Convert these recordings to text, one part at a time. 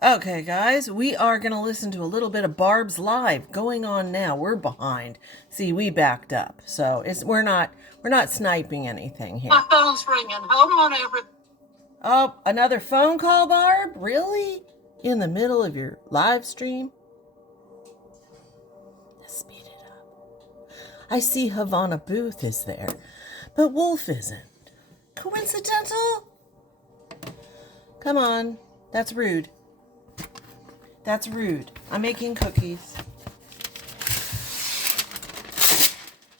Okay, guys, we are going to listen to a little bit of Barb's Live going on now. We're behind. See, we backed up. So, we're not sniping anything here. My phone's ringing. Hold on, everybody. Oh, another phone call, Barb? Really? In the middle of your live stream? Let's speed it up. I see Havana Booth is there, but Wolf isn't. Coincidental? Come on. That's rude. That's rude. I'm making cookies.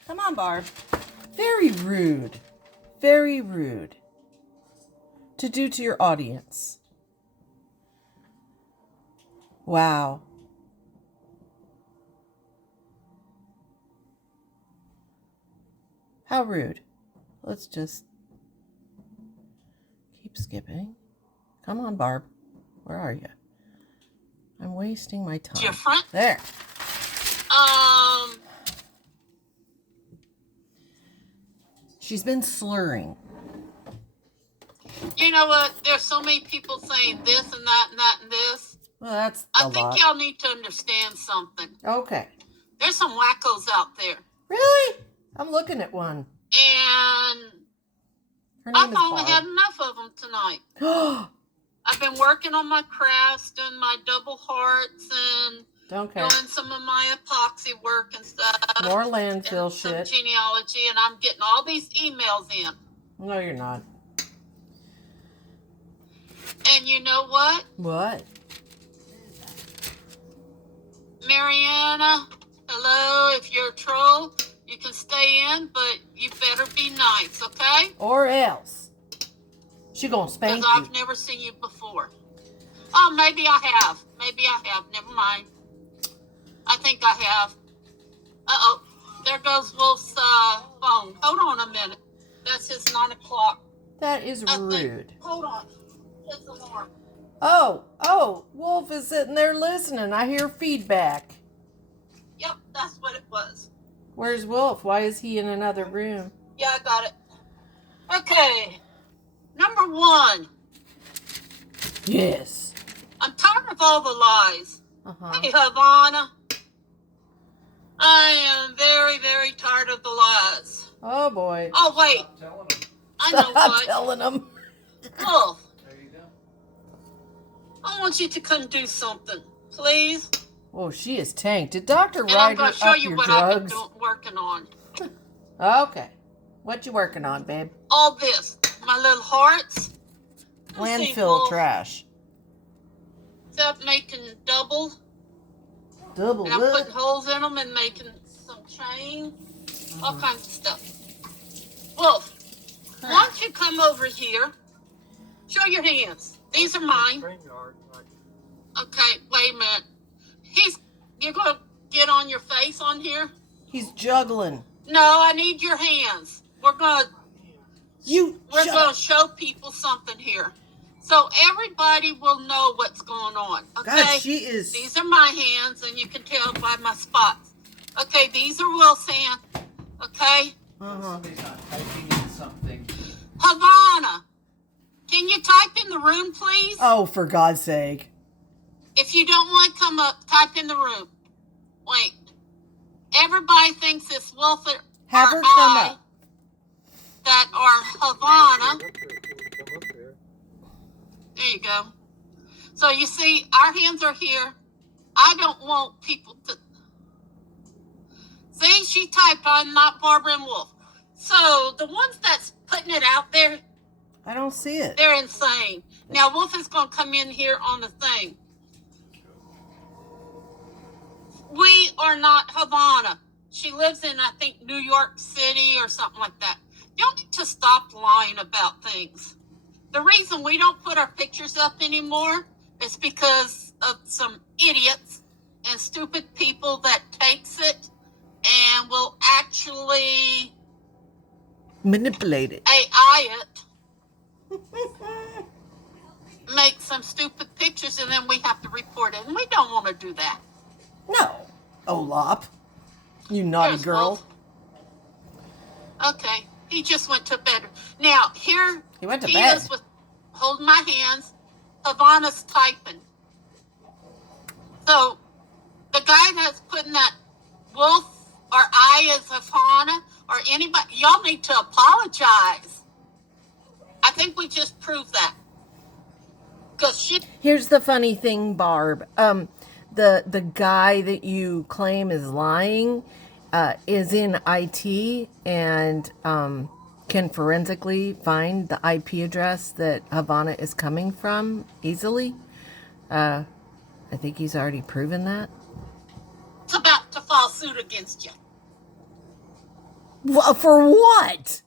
Come on, Barb. Very rude. Very rude. To do to your audience. Wow. How rude. Let's just keep skipping. Come on, Barb. Where are you? I'm wasting my time. Different. There. She's been slurring. You know what? There's so many people saying this and that and that and this. Well, that's I think y'all need to understand something. Okay. There's some wackos out there. Really? I'm looking at one. And I've only had enough of them tonight. I've been working on my crafts, doing my double hearts, and doing some of my epoxy work and stuff. More landfill and shit. Some genealogy, and I'm getting all these emails in. No, you're not. And you know what? What? Mariana, hello. If you're a troll, you can stay in, but you better be nice, okay? Or else. She gonna spank you. Because I've never seen you before. Oh, maybe I have. Maybe I have. Never mind. I think I have. Uh-oh. There goes Wolf's phone. Hold on a minute. That's his 9 o'clock. That is rude. Hold on. His alarm. Oh, Wolf is sitting there listening. I hear feedback. Yep, that's what it was. Where's Wolf? Why is he in another room? Yeah, I got it. Okay. Number 1. Yes. I'm tired of all the lies. Uh-huh. Hey, Havana. I am very, very tired of the lies. Oh, boy. Oh, wait. I know what. Stop telling them. Wolf. There you go. I want you to come do something, please. Oh, she is tanked. Did Dr. Ryder I'm going to show you your what drugs? I've been working on. Okay. What you working on, babe? All this. My little hearts. Landfill trash. Except making double. Double and I'm what? putting holes in them and making some chain. All kinds of stuff. Wolf, why don't you come over here? Show your hands. These are mine. Okay, wait a minute. You're going to get on your face on here? He's juggling. No, I need your hands. We're going to show people something here. So everybody will know what's going on. Okay? God, she is. These are my hands, and you can tell by my spots. Okay, these are Will's hands. Okay? Somebody's not typing in something. Havana, can you type in the room, please? Oh, for God's sake. If you don't want to come up, type in the room. Wait. Everybody thinks it's Wolf or Have her come up. That are Havana. There you go. So you see, our hands are here. I don't want people to... See, she typed, I'm not Barbara and Wolf. So the ones that's putting it out there... I don't see it. They're insane. Now, Wolf is going to come in here on the thing. We are not Havana. She lives in, I think, New York City or something like that. Y'all need to stop lying about things. The reason we don't put our pictures up anymore is because of some idiots and stupid people that takes it and will actually manipulate it. AI it. Make some stupid pictures and then we have to report it. And we don't want to do that. No. Olap. You naughty girl. Wolf. Okay. He just went to bed. Now, here he went to bed. Is with holding my hands. Havana's typing. So the guy that's putting that wolf or I as a fauna or anybody, y'all need to apologize. I think we just proved that. Because she. Here's the funny thing, Barb. The guy that you claim is lying is in IT and can forensically find the IP address that Havana is coming from easily. I think he's already proven that. It's about to file suit against you. Well, for what?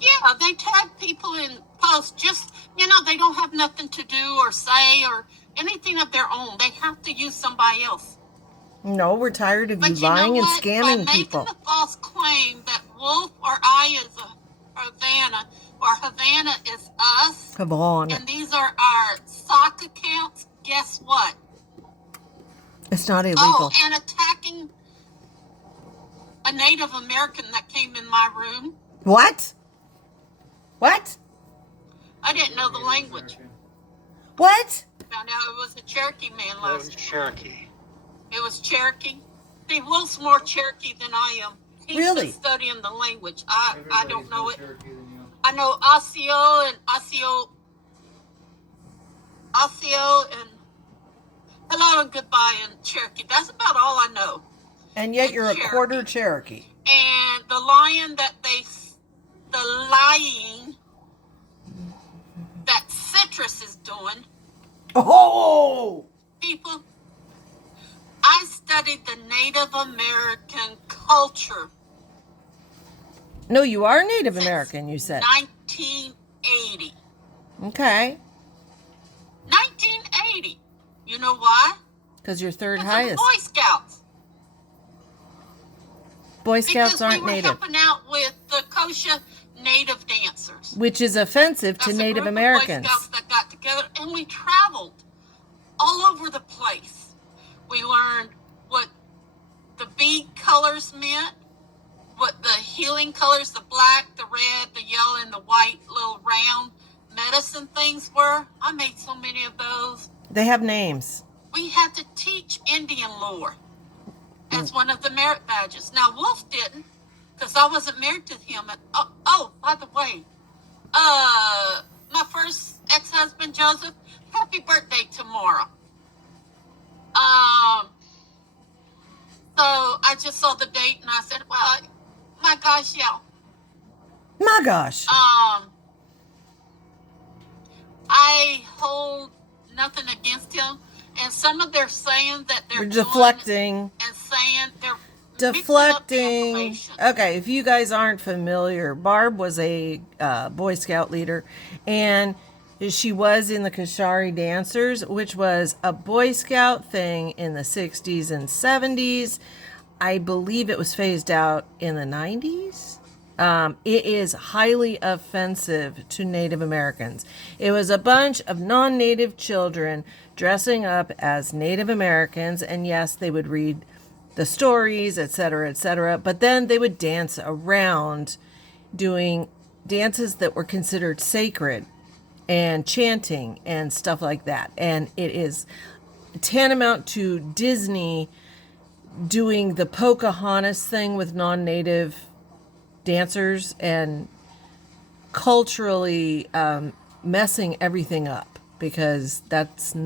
Yeah, they tag people in posts just, they don't have nothing to do or say or anything of their own. They have to use somebody else. No, we're tired of you But you lying know and what? scamming By people. making the false claim that Wolf or I is Havana or Havana is us, Havana. and these are our sock accounts, guess what? It's not illegal. Oh, and attacking a Native American that came in my room. What? What? I didn't know the language. What? Found out it was a Cherokee man last night. Cherokee. It was Cherokee. See, Wolf's more Cherokee than I am. He's Really? been studying the language. I don't know it. I know Osseo and hello and goodbye in Cherokee. That's about all I know. And yet in you're Cherokee. a quarter Cherokee. And the lying that Citrus is doing. Oh! People, I studied the Native American culture. No, you are Native American, you said. 1980. Okay. 1980. You know why? Because you're third Because highest. of Boy Scouts. Boy Scouts aren't Because we were Native. helping out with the kosher Native dancers. Which is offensive to That's a Native group Americans. Of Boy Scouts that got together, and we traveled all over the place. We learned what the bead colors meant, what the healing colors, the black, the red, the yellow, and the white little round medicine things were. I made so many of those. They have names. We had to teach Indian lore as one of the merit badges. Now, Wolf didn't, because I wasn't married to him. By the way, my first ex-husband, Joseph, happy birthday tomorrow. So I just saw the date and I said, well, my gosh, yeah. My gosh. I hold nothing against him. And some of their saying that they're We're deflecting. and saying they're Deflecting. Okay, if you guys aren't familiar, Barb was a Boy Scout leader, and she was in the Kashari Dancers, which was a Boy Scout thing in the 60s and 70s. I believe it was phased out in the 90s. It is highly offensive to Native Americans. It was a bunch of non-Native children dressing up as Native Americans, and yes, they would read the stories, etc., etc., but then they would dance around doing dances that were considered sacred and chanting and stuff like that. And it is tantamount to Disney doing the Pocahontas thing with non-Native dancers and culturally messing everything up, because that's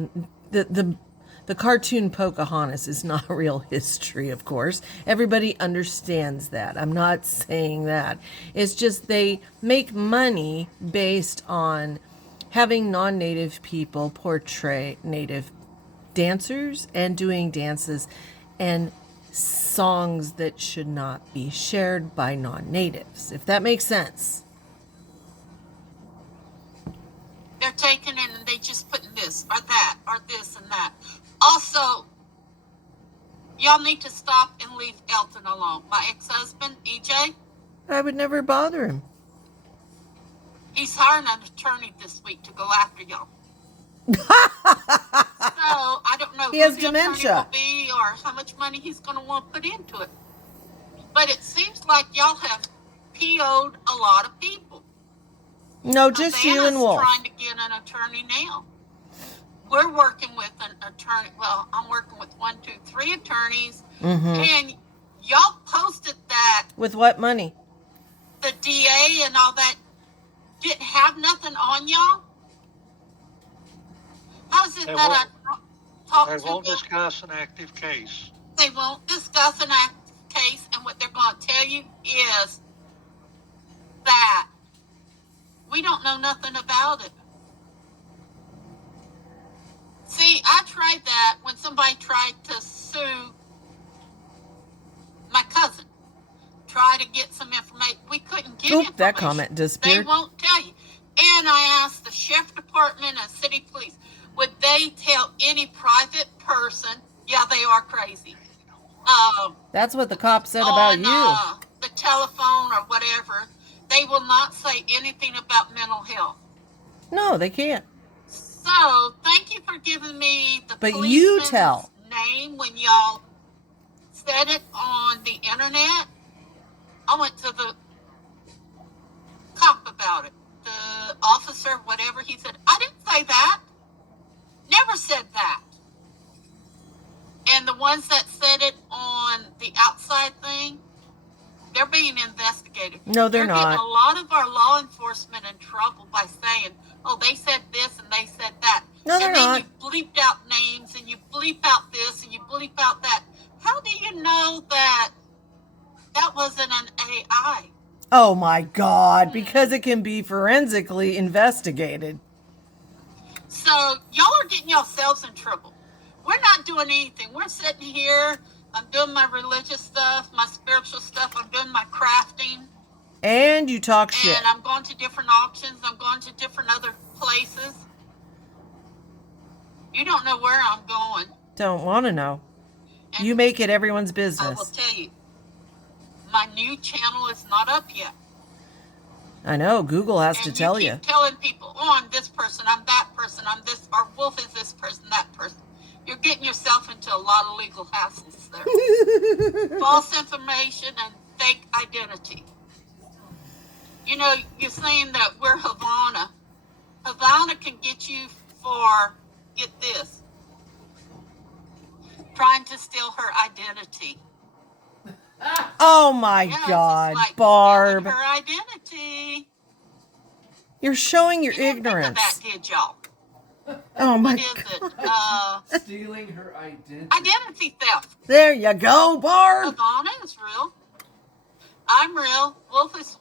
the cartoon Pocahontas is not real history, of course. Everybody understands that. I'm not saying that. It's just they make money based on having non-Native people portray Native dancers and doing dances and songs that should not be shared by non-Natives, if that makes sense. They're taking it and they just putting this or that or this and that. Also, y'all need to stop and leave Elton alone. My ex-husband, EJ. I would never bother him. He's hiring an attorney this week to go after y'all. So, I don't know He has who the dementia. attorney will be or how much money he's going to want to put into it. But it seems like y'all have PO'd a lot of people. No, just you and Havana's Wolf. trying to get an attorney now. We're working with an attorney. Well, I'm working with 1, 2, 3 attorneys. Mm-hmm. And y'all posted that With what money? the DA and all that didn't have nothing on y'all. How's it They that I talked They to won't them? discuss an active case. They won't discuss an active case, and what they're going to tell you is that we don't know nothing about it. See, I tried that when somebody tried to sue my cousin. Try to get some information. We couldn't get information. That comment disappeared. They won't tell you. And I asked the sheriff department and city police, would they tell any private person? Yeah, they are crazy. That's what the cop said about you. The telephone or whatever, they will not say anything about mental health. No, they can't. So, thank you for giving me the But you policeman's tell. name when y'all said it on the internet. I went to the cop about it. The officer, whatever, he said, I didn't say that. Never said that. And the ones that said it on the outside thing, they're being investigated. No, they're not. Getting a lot of our law enforcement in trouble by saying, oh, they said this and they said that. No, they're and then not. you bleeped out names and you bleep out this and you bleep out that. How do you know that that wasn't an AI? Oh my God, because it can be forensically investigated. So y'all are getting yourselves in trouble. We're not doing anything. We're sitting here. I'm doing my religious stuff, my spiritual stuff. I'm doing my crafting. And you talk shit. And I'm going to different auctions. I'm going to different other places. You don't know where I'm going. Don't want to know. And you make it everyone's I will business. tell you, my new channel is not up yet. I know. Google has to tell you. And you keep telling people, oh, I'm this person, I'm that person, I'm this, or Wolf is this person, that person. You're getting yourself into a lot of legal hassles there. False information and fake identity. You know, you're saying that we're Havana. Havana can get you for, get this, trying to steal her identity. Oh my God, like Barb. Her identity. You're showing your you didn't ignorance. Think of that, did y'all? Oh my God. God. Stealing her identity. Identity theft. There you go, Barb. Havana is real. I'm real. Wolf is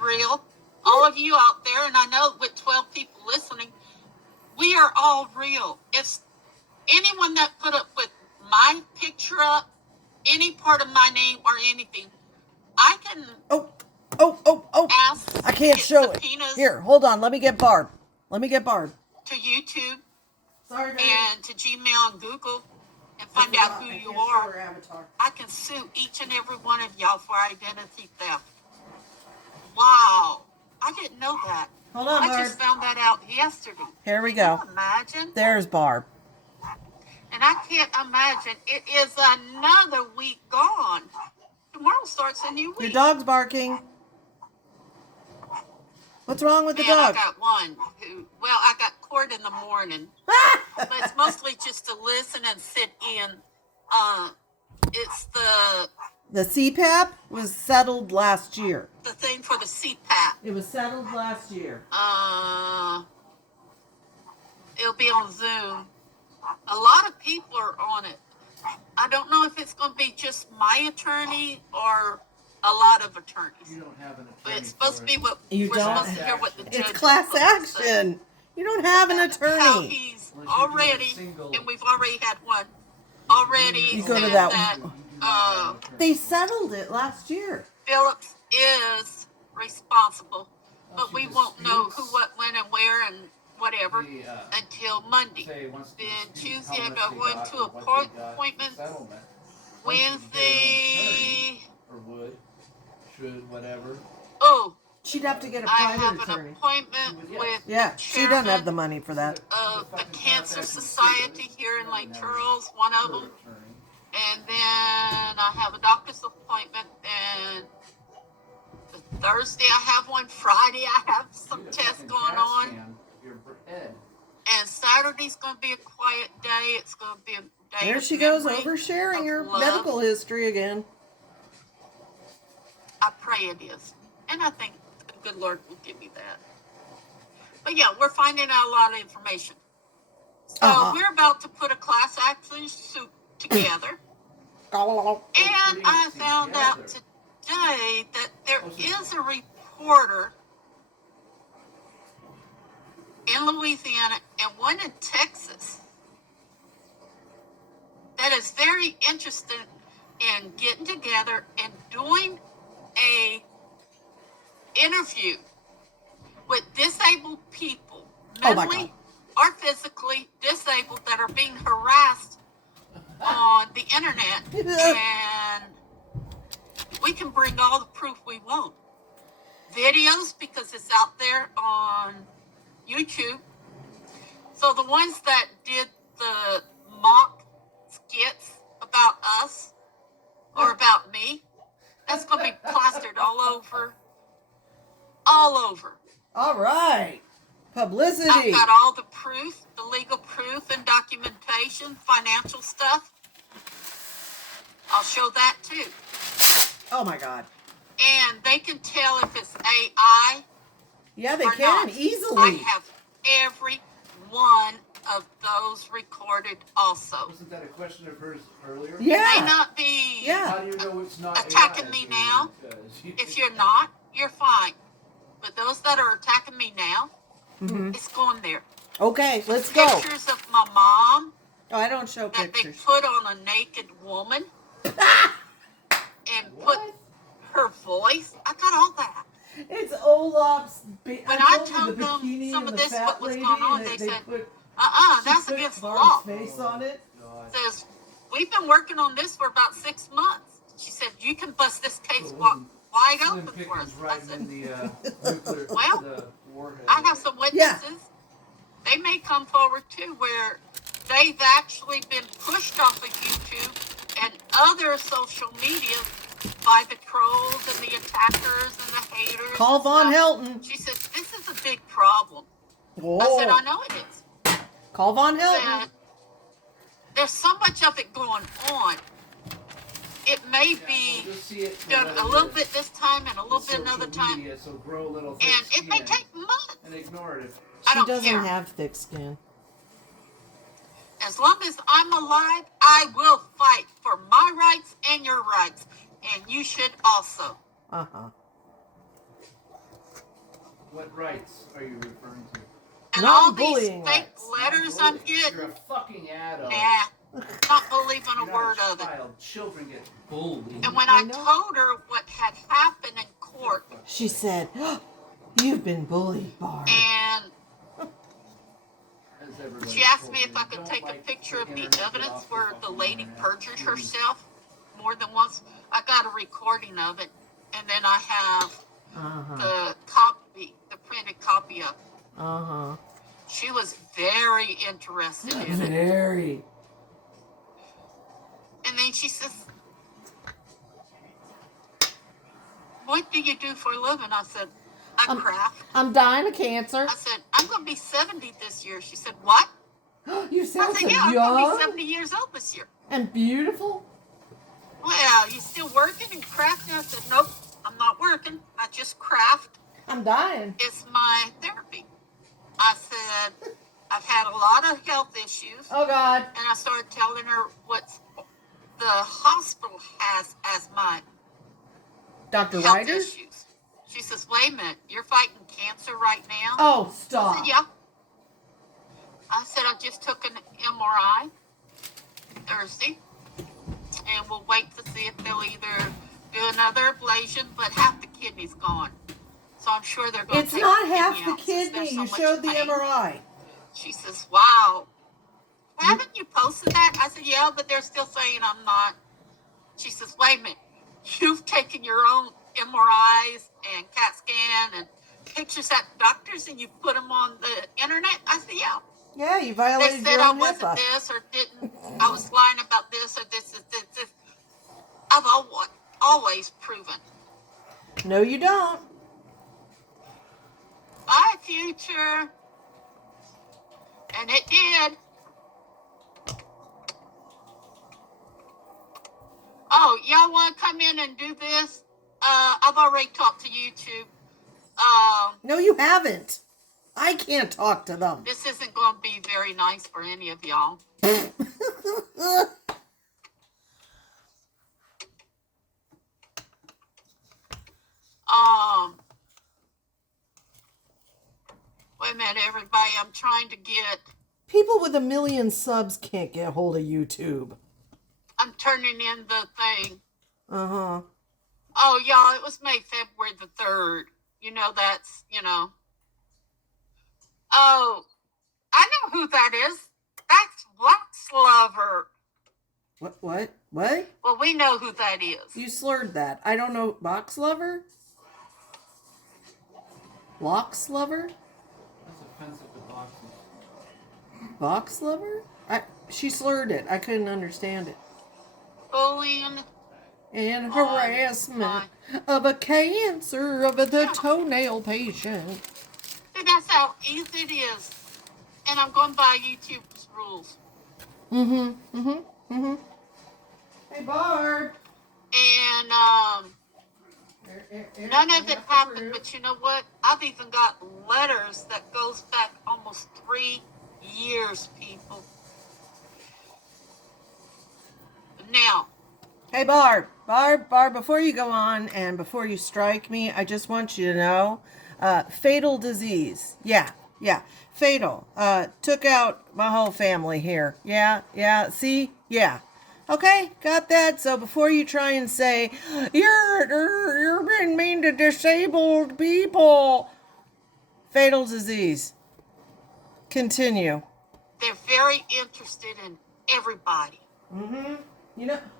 real. All of you out there, and I know with 12 people listening, we are all real. If anyone that put up with my picture up, any part of my name or anything, I can ask. I can't show it. Here, hold on. Let me get Barb. To YouTube. Sorry, baby. And to Gmail and Google and find out who you are. I can sue each and every one of y'all for identity theft. Wow. I didn't know that. Hold on, Barb. I just found that out yesterday. Here we go. Can you imagine? There's Barb. And I can't imagine. It is another week gone. Tomorrow starts a new week. Your dog's barking. What's wrong with the dog? I got one who, I got court in the morning. But it's mostly just to listen and sit in. It's the CPAP was settled last year. The thing for the CPAP. It was settled last year. It'll be on Zoom. A lot of people are on it. I don't know if it's going to be just my attorney or a lot of attorneys. You don't have an attorney. But it's supposed to be what we're supposed to hear what the judge. It's class action. You don't have an attorney. How he's already, and we've already had one. Already you go to that they settled it last year. Phillips is responsible, but we won't know who, what, when, and where, and whatever until Monday. Then Tuesday I got one to appointments. Wednesday. Or would, should, whatever. Oh. She'd have to get a I private have attorney. An appointment with the she doesn't have the money for that. Of the Cancer Society here in Lake Charles, one of them. And then I have a doctor's appointment, and the Thursday I have one. Friday I have some Need a tests fucking going CAT on. scan for your head. And Saturday's going to be a quiet day. It's going to be a day There of she goes, memory, oversharing of her love. medical history again. I pray it is. And I think the good Lord will give me that. But yeah, we're finding out a lot of information. So we're about to put a class action suit together. And I found out today that there is a reporter in Louisiana and one in Texas that is very interested in getting together and doing a interview with disabled people, mentally or physically disabled, that are being harassed on the internet, and we can bring all the proof we want. Videos, because it's out there on YouTube. So the ones that did the mock skits about us or about me, that's going to be plastered all over. All right. Publicity. I've got all the proof, the legal proof and documentation, financial stuff. I'll show that too. Oh my God. And they can tell if it's AI. Yeah, they or can not. easily. I have every one of those recorded also. Wasn't that a question of hers earlier? Yeah. You may not be How do you know it's not attacking AI, me dude? now. Because If you're not, you're fine. But those that are attacking me now, it's going there. Okay, let's go. Pictures of my mom Oh, I don't show that pictures. they put on a naked woman and put her voice. I got all that. It's Olaf's. When I told them some of this, what was going on, they said, that's against the law. Face on it. Says, we've been working on this for about 6 months. She said, you can bust this case wide open for us. I said, I have some witnesses. Yeah. They may come forward too, where they've actually been pushed off of YouTube and other social media by the trolls and the attackers and the haters. Call Von Helton. She says, this is a big problem. Oh. I said, I know it is. Call Von Helton. There's so much of it going on. It may be done a little bit this time and a little bit another time. So grow a little And it may take months. And ignore it. She doesn't have thick skin. As long as I'm alive, I will fight for my rights and your rights. And you should also. What rights are you referring to? And Not all these bullying fake rights. letters I'm getting, You're a fucking adult. nah, not believing a You're word not of it. child. Children get bullied. And when I told her what had happened in court, She said, "You've been bullied, Barb." and As everybody she asked told me if I could take a picture of the evidence where the lady perjured herself more than once. I got a recording of it, and then I have the copy, the printed copy of it. She was very interested in it. Very. And then she says, what do you do for a living? I said, I craft. I'm dying of cancer. I said, I'm going to be 70 this year. She said, what? You sound I so said, yeah, I'm young going to be 70 years old this year. and beautiful. Well, you still working and crafting? I said, nope, I'm not working. I just craft. I'm dying. It's my therapy. I said, I've had a lot of health issues. Oh God. And I started telling her what the hospital has as my Dr. health Ryder? issues. She says, wait a minute, you're fighting cancer right now? Oh, I stop. said, yeah. I said, I just took an MRI Thursday, and we'll wait to see if they'll either do another ablation, but half the kidney's gone. So I'm sure they're going to It's take not the half kidney the out since kidney. there's so You much showed the pain. MRI. She says, wow. Haven't you posted that? I said, yeah, but they're still saying I'm not. She says, wait a minute. You've taken your own MRIs and CAT scan and pictures at doctors and you put them on the internet? I said, yeah. Yeah, you They violated said your I own wasn't HIPAA. this or didn't. I was lying about this or this. I've always proven. No, you don't. future. And it did. Oh, y'all want to come in and do this? I've already talked to YouTube. No, you haven't. I can't talk to them. This isn't going to be very nice for any of y'all. Wait a minute, everybody. I'm trying to get... People with 1 million subs can't get hold of YouTube. I'm turning in the thing. Uh-huh. Oh, y'all, it was made February the 3rd. You know, that's, Oh, I know who that is. That's Wax Lover. What? Well, we know who that is. You slurred that. I don't know. Box lover? Locks lover? That's offensive to boxes. Box lover? She slurred it. I couldn't understand it. Bullying. And harassment of a cancer of the toenail patient. See, that's how easy it is. And I'm going by YouTube's rules. Hey, Barb. And none of it happened, but you know what? I've even got letters that goes back almost 3 years, people. Now. Hey, Barb, before you go on and before you strike me, I just want you to know, fatal disease. Yeah, fatal. Took out my whole family here. Yeah, see? Yeah. Okay, got that. So before you try and say, you're being mean to disabled people. Fatal disease. Continue. They're very interested in everybody.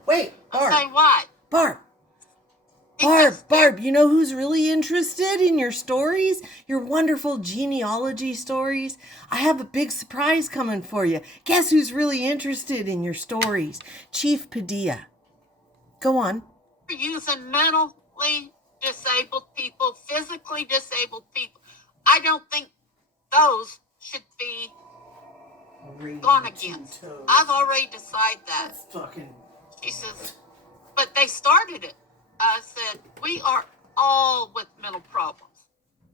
Wait, Barb. I'll say what? Barb, you know who's really interested in your stories? Your wonderful genealogy stories? I have a big surprise coming for you. Guess who's really interested in your stories? Chief Padilla. Go on. We're using mentally disabled people, physically disabled people. I don't think those should be gone again. I've already decided that. She says, but they started it. I said, we are all with mental problems.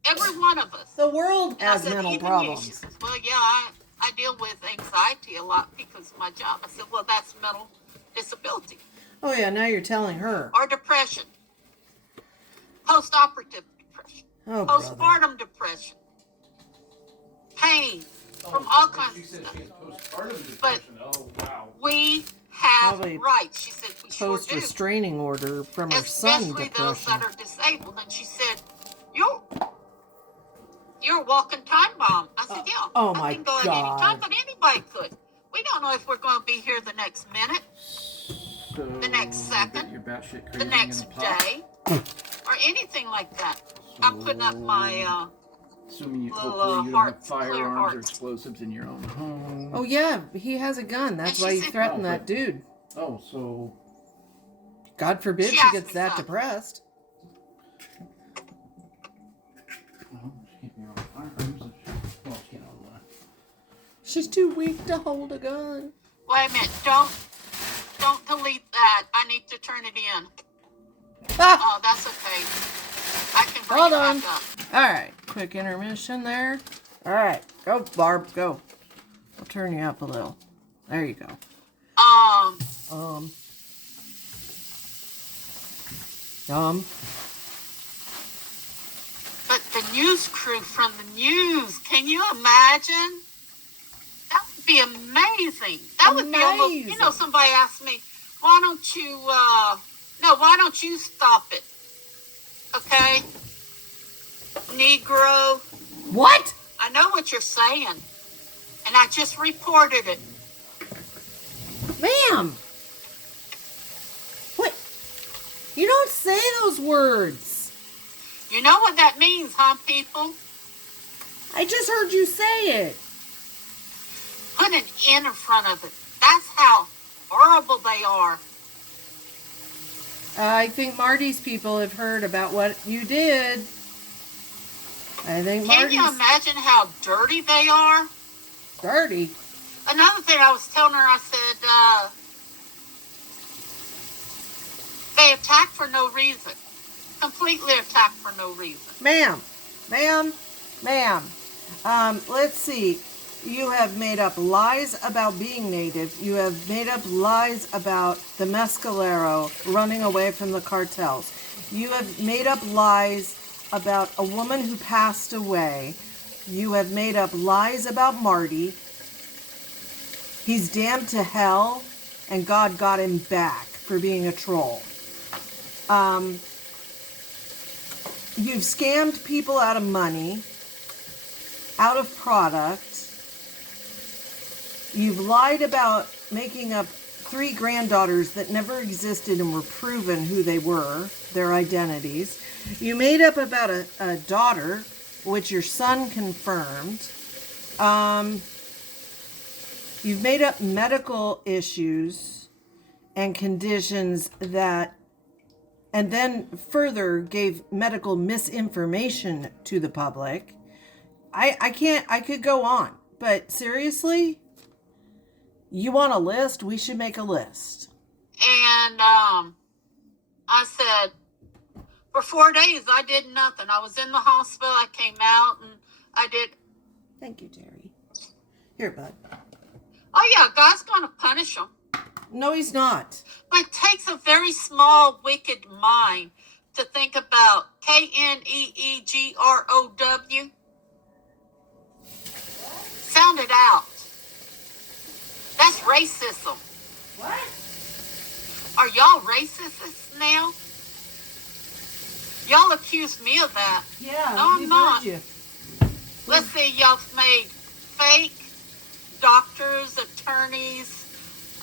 Every one of us. The world has mental problems. She says, well, yeah, I deal with anxiety a lot because of my job. I said, well, that's mental disability. Oh, yeah, now you're telling her. Or depression. Post-operative depression. Postpartum depression. Pain. From all kinds of stuff. But we have rights. She said, we sure do. Post-restraining order from her son depression. Especially those that are disabled. And she said, you're a walking time bomb. I said, yeah. Oh I my can go God. at any time, but anybody could. We don't know if we're going to be here the next minute, the next second, the next day, or anything like that. I'm putting up my Assuming you little hopefully you don't have firearms or hearts. explosives in your own home. Oh, yeah, he has a gun. That's why he threatened that dude. Oh, so... God forbid she gets that depressed. Well, she can't be around firearms. Well, she can't hold one. She's too weak to hold a gun. Wait a minute. Don't delete that. I need to turn it in. Ah! Oh, that's okay. I can bring Hold it on. back up. All right, quick intermission there. All right, go, Barb, go. I'll turn you up a little. There you go. But the news crew from the news, can you imagine? That would be amazing. That would be almost, somebody asked me, why don't you stop it? Okay? Negro. What? I know what you're saying. And I just reported it. Ma'am. What? You don't say those words. You know what that means, huh, people? I just heard you say it. Put an N in front of it. That's how horrible they are. I think Marty's people have heard about what you did. I think Can you Marty's imagine how dirty they are? dirty. Another thing I was telling her, I said, they attack for no reason. Completely attack for no reason. Ma'am. Let's see. You have made up lies about being native. You have made up lies about the Mescalero running away from the cartels. You have made up lies about a woman who passed away. You have made up lies about Marty. He's damned to hell, and God got him back for being a troll. You've scammed people out of money, out of product. You've lied about making up 3 granddaughters that never existed and were proven who they were, their identities. You made up about a daughter, which your son confirmed. You've made up medical issues and conditions that, and then further gave medical misinformation to the public. I could go on, but seriously, you want a list? We should make a list. And I said, for 4 days, I did nothing. I was in the hospital. I came out and I did. Thank you, Jerry. Here, bud. Oh, yeah, God's going to punish them. No, he's not. But it takes a very small, wicked mind to think about K-N-E-E-G-R-O-W. Sound it out. That's racism. What? Are y'all racists now? Y'all accuse me of that. Yeah, no, I'm not. You. Let's see, y'all made fake doctors, attorneys,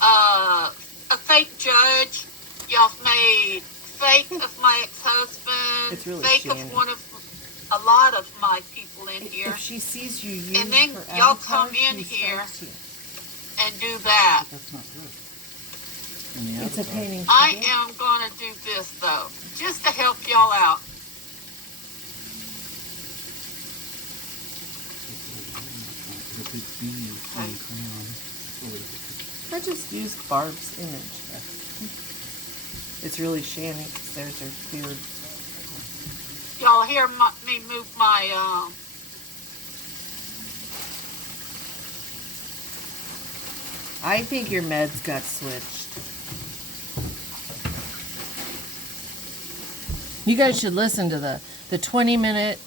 a fake judge. Y'all made fake of my ex-husband. It's really fake Shannon. of a lot of my people in here. If she sees you use And then her y'all avatar, come in she here starts you. and do that. That's not good. In the It's a avatar. painting. I am going to do this, though, just to help y'all out. The big bean and crayon. I just used Barb's image. It's really Shannon because there's her beard. Y'all hear me move my, I think your meds got switched. You guys should listen to the 20-minute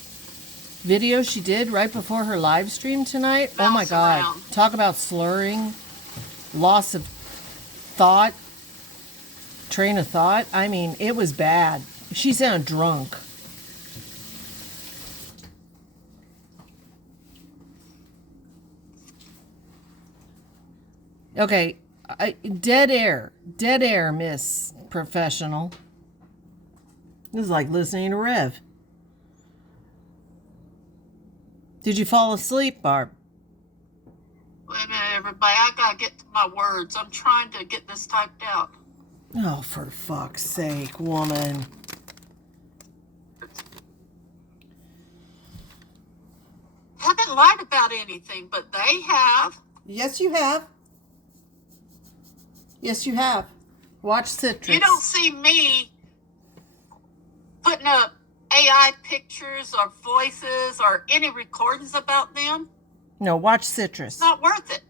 video she did right before her live stream tonight. Oh my Bounce God. around. Talk about slurring, loss of thought, train of thought. I mean, it was bad. She sounded drunk. Okay, dead air, Miss Professional. This is like listening to Rev. Did you fall asleep, Barb? wait a minute, everybody. I got to get to my words. I'm trying to get this typed out. Oh, for fuck's sake, woman. Haven't lied about anything, but they have. Yes, you have. Yes, you have. Watch Citrus. You don't see me putting up AI pictures or voices or any recordings about them. No, watch Citrus. It's not worth it.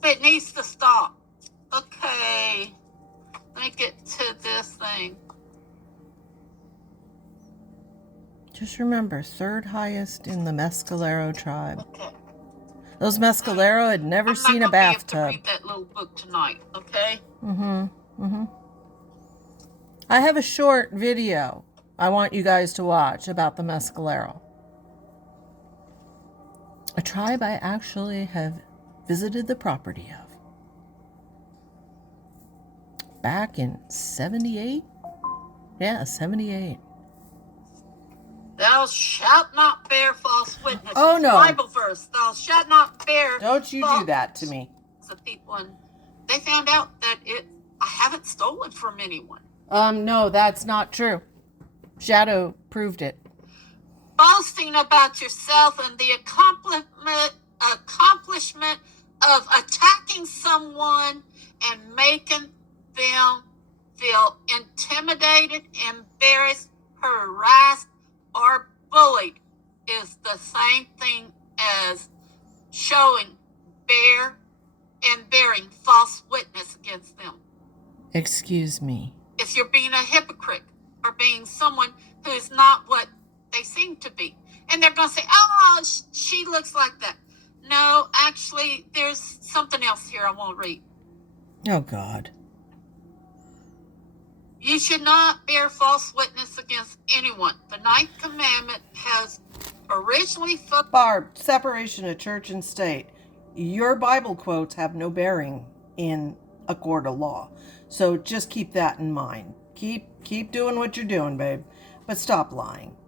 But it needs to stop. Okay. Let me get to this thing. Just remember, third highest in the Mescalero tribe. Okay. Those Mescalero had never I'm seen a not gonna be able to bathtub. read that little book tonight, okay? I have a short video I want you guys to watch about the Mescalero. A tribe I actually have visited the property of. Back in 78? Yeah, 78. Thou shalt not bear false witness. Oh, no. Bible verse. Thou shalt not bear Don't you false do that to me. of people. And they found out that I haven't stolen from anyone. No, that's not true. Shadow proved it. boasting about yourself and the accomplishment of attacking someone and making them feel intimidated, embarrassed, harassed, or bullied is the same thing as bearing false witness against them. Excuse me. If you're being a hypocrite or being someone who is not what they seem to be. And they're going to say, oh, she looks like that. No, actually, there's something else here I won't read. Oh, God. You should not bear false witness against anyone. The ninth commandment has originally... Barb, separation of church and state. Your Bible quotes have no bearing in a court of law. So just keep that in mind. Keep doing what you're doing, babe. But stop lying.